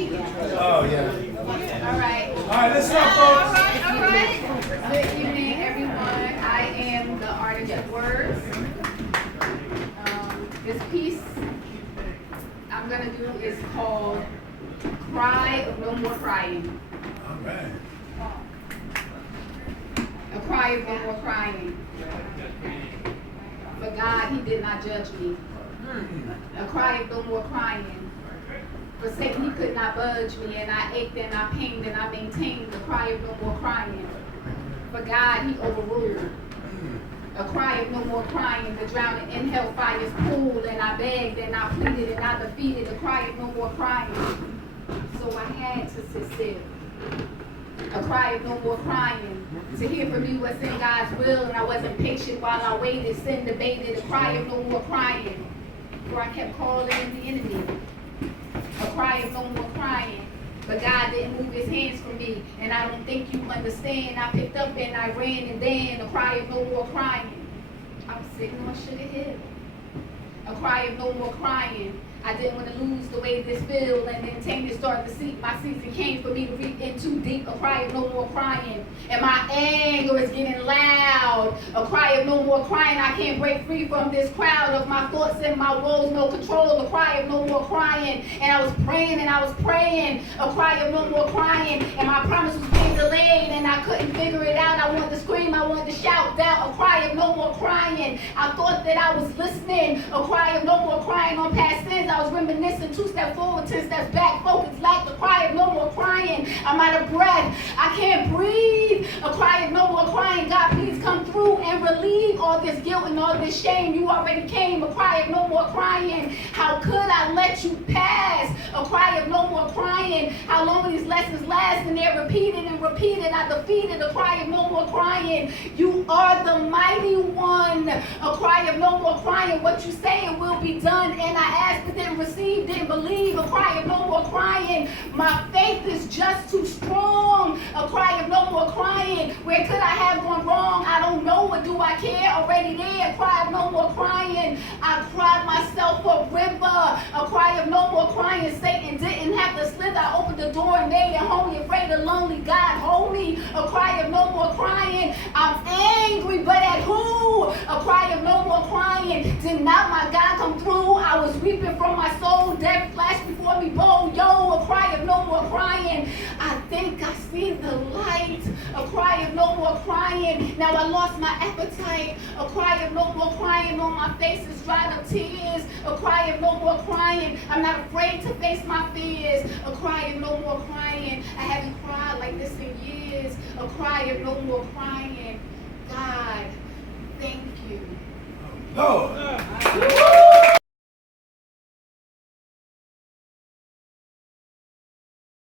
Oh, yeah. All right. All right, let's start, All folks. right, all right. Good evening, everyone. I am the artist of words. This piece I'm going to do is called Cry of No More Crying. All right. A cry of no more crying. For God, He did not judge me. A cry of no more crying. For Satan, he could not budge me, and I ached and I pained and I maintained the cry of no more crying. For God, He overruled. A cry of no more crying, the drowning in hellfire's pool, and I begged and I pleaded and I defeated. A cry of no more crying. So I had to sit still. A cry of no more crying, to hear from me what's in God's will, and I wasn't patient while I waited, sin debated. A cry of no more crying, for I kept calling in the enemy. A cry of no more crying, but God didn't move His hands from me, and I don't think you understand. I picked up and I ran, and then a cry of no more crying. I was sitting on Sugar Hill. A cry of no more crying. I didn't want to lose the way this feel, and then Tanya started to seep. My season came for me to reach in too deep. A cry of no more crying, and my anger is getting loud. A cry of no more crying. I can't break free from this crowd of my thoughts and my woes, no control. A cry of no more crying, and I was praying and I was praying. A cry of no more crying, and my promise was being delayed, and I couldn't figure it out. I wanted to scream, I wanted to shout doubt. A cry of no more crying. I thought that I was listening. A cry of no more crying on past sins. I was reminiscing, 2 steps forward, 10 steps back, focus like the cry of no more crying. I'm out of breath, I can't breathe. A cry of no more crying. God, please come through and relieve all this guilt and all this shame. You already came. A cry of no more crying. How could I let you pass? A cry of no more crying. How long will these lessons last? And they're repeated and repeated. I defeated. A cry of no more crying. You are the mighty one. A cry of no more crying. What you say it will be done. And I asked but didn't receive, didn't believe. A cry of no more crying. My faith is just too strong. A cry of no more crying. Where could I have gone wrong? I don't know, but do I care? Already there. A cry of no more crying. I cried myself a river. A cry of no more crying. Satan didn't have to slither. I opened the door and made it home. Afraid of lonely. God hold me. A cry of no more crying. I'm angry, but at who? A cry of no more crying. Did not my God come through? I was weeping from my soul. Death flashed before me. Bold, yo. A cry of no more crying. I think I see the light. A cry of no more crying. Now I lost my appetite. A cry of no more crying. On my face is dried up tears. A cry of no more crying. I'm not afraid to face my fears. A cry of no more crying. I haven't cried like this in years. A cry of no more crying. God, thank you. Lord.